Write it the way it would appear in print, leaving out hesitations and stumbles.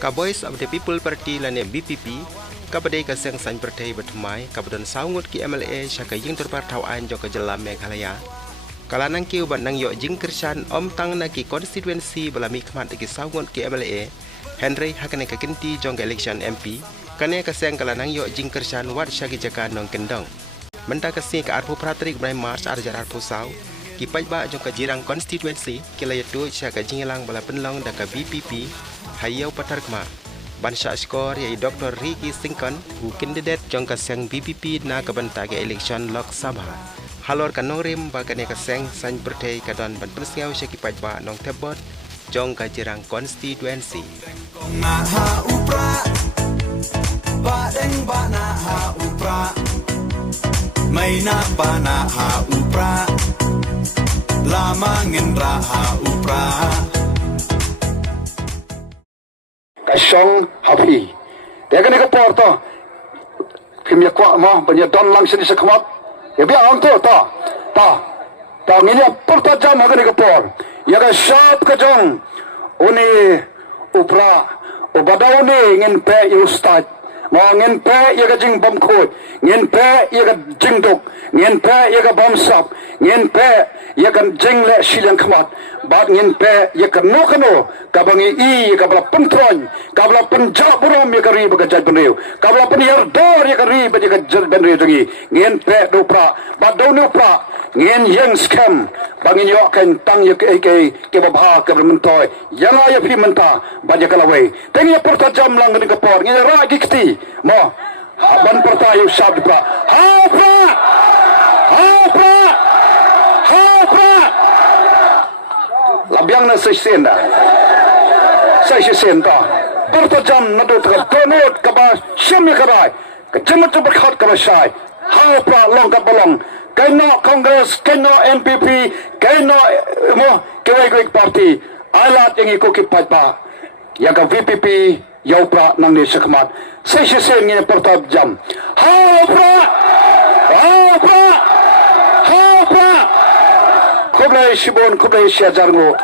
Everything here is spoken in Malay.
Ka Voice of the People Party lane BPP ka badai ka seng san pertai bertemai ka badan saungut ki MLA syaka ying terpar tauan jo ka jelam Meghalaya. Kala nang kiu ban nang yo jing kersan om tang na ki constituency balami khmat ki saungut ki MLA Henry hakane ka kinti jong ka election MP kane ka seng kala nang yo jing kersan wat syaki jaka nong kendong. Menta ka sing ka arpu pratrik brai March arjar arpu sau ki pajba jong ka jirang constituency ki layatu syaka jingilang bala penlong da ka BPP hayau patar kma bansa skor yai Dr. Ricky Singkon hu candidate jong ka seng BPP na ka banta ke election Lok Sabha halor ka nongrim ba kane ka seng san pertai ka don ban pensngau syaki pajba nong tebot jong ka jirang constituency na ha upra ba deng ba na ha upra mai na pa na ha upra lama ngendra ha upra Kasong happy. Dia kena kepor tu. Kimia kuat mah banyak don lang sini sekemat. Ya biar orang tu ta ini pertajam kena kepor. Ya ke shot kejong. Uni upra. Ubadau ni ngin pe ustad. Mau ngin pe ya ke jing bom kod. Ngin pe ya ke jing duk. Ngin pe ya ke bom sap. Ngin pe ya ke jing le silang kemat. Bad ngin pe ya ke no kabangi i kabla pentron kabla penjak buram ya ke ri bagajat benriu kabla penir dor ya ke ri bagajat benriu jangi ngin pe dopra bad do no pra ngin yang scam bangin yo kan tang ya ke babha ke mentoy yang ya pi menta baja kalawai tengi porta jam lang ni kapor ngin ra gikti mo ban porta yu sab pra ha pra labiang na sesen dah. Saya sesen dah. Bertajam nado tak donut kaba syam karai. Kejemat berkhat kaba syai. Hau pra long kabalong. Kaino Kongres, kaino NPP, kaino mo kewai parti. Alat yang ikut kipat yang ke VPP yau pra nang ni sekmat. Saya sesen ni bertajam. Hau pra. Kublai Shibon, Kublai Syajargo.